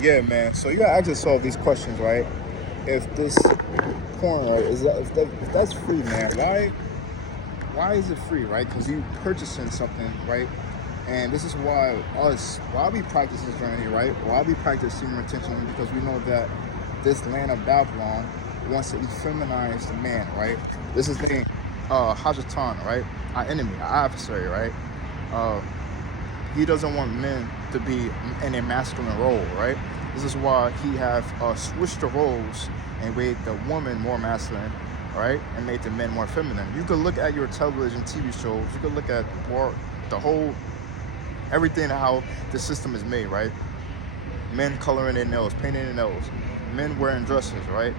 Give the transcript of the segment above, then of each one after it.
Yeah, man. So you gotta ask yourself these questions, right? If this porn, right, if that's free, man, why is it free, right? Because you purchasing something, right? And this is why we practice this journey, right? Why we practice human retention, because we know that this land of Babylon wants to effeminize the man, right? This is the Hajatan, right? Our enemy, our adversary, right? Uh, he doesn't want men to be in a masculine role, right? This is why he have switched the roles and made the woman more masculine, right, and made the men more feminine. You could look at your television, TV shows. You could look at the whole everything how the system is made, right? Men coloring their nails, painting their nails, men wearing dresses, right?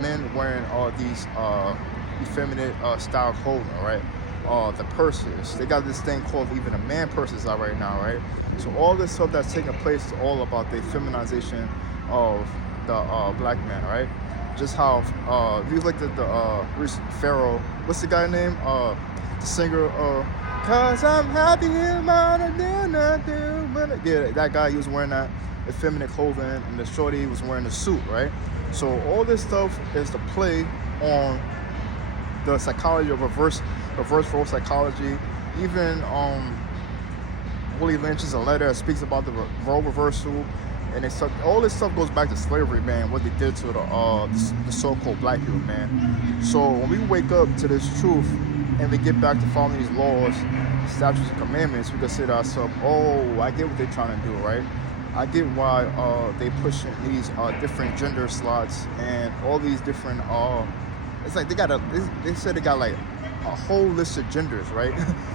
Men wearing all these effeminate style clothing, right? The purses, they got this thing called even the man purses out right now, right? So all this stuff that's taking place is all about the feminization of the black man, right? Just how if you looked at the recent Pharaoh, what's the guy name? The singer, cause I'm happy in my yeah, that guy, he was wearing that effeminate clothing, and the shorty was wearing a suit, right? So all this stuff is to play on the psychology of reverse role psychology. Even Willie Lynch is a letter that speaks about the role reversal, and all this stuff goes back to slavery, man. What they did to the so-called black people, man. So when we wake up to this truth and we get back to following these laws, statutes, and commandments, we can say to ourselves, "Oh, I get what they're trying to do, right? I get why they pushing these different gender slots and all these different it's like they said they got like a whole list of genders, right?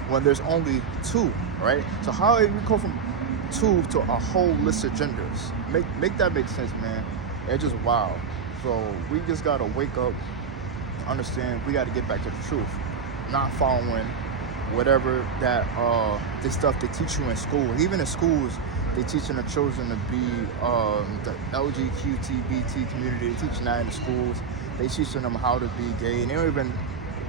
When there's only two, right? So how do we go from two to a whole list of genders? Make that make sense, man. It's just wild. So we just gotta wake up, understand we gotta get back to the truth, not following whatever that this stuff they teach you in school. Even in schools, they teaching the children to be the LGBTQT community. They teaching that in the schools. They teaching them how to be gay, and they don't even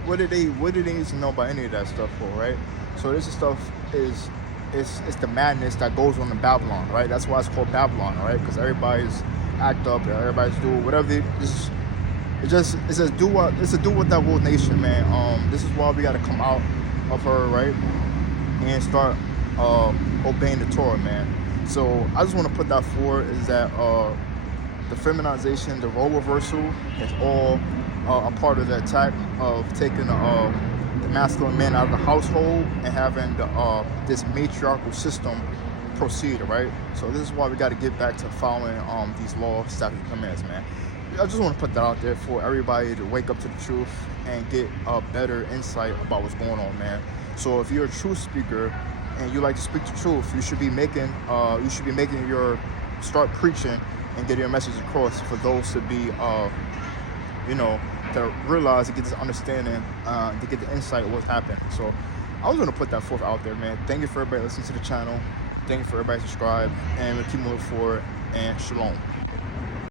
what do they need to know about any of that stuff for, right? So this stuff is it's the madness that goes on in Babylon, right? That's why it's called Babylon, right? Because everybody's act up, everybody's doing whatever it's a do what that will nation, man. This is why we got to come out of her, right, and start obeying the Torah, man. So I just want to put that forward is that the feminization, the role reversal is all a part of the attack of taking the masculine man out of the household and having this matriarchal system proceed, right? So this is why we got to get back to following these laws, statutes, and commands, man. I just want to put that out there for everybody to wake up to the truth and get a better insight about what's going on, man. So if you're a truth speaker and you like to speak the truth, you should be making your start preaching and getting your message across for those to be to realize, to get this understanding, to get the insight of what's happening. So I was gonna put that forth out there, man. Thank you for everybody listening to the channel. Thank you for everybody subscribe, and we'll keep moving forward. And shalom.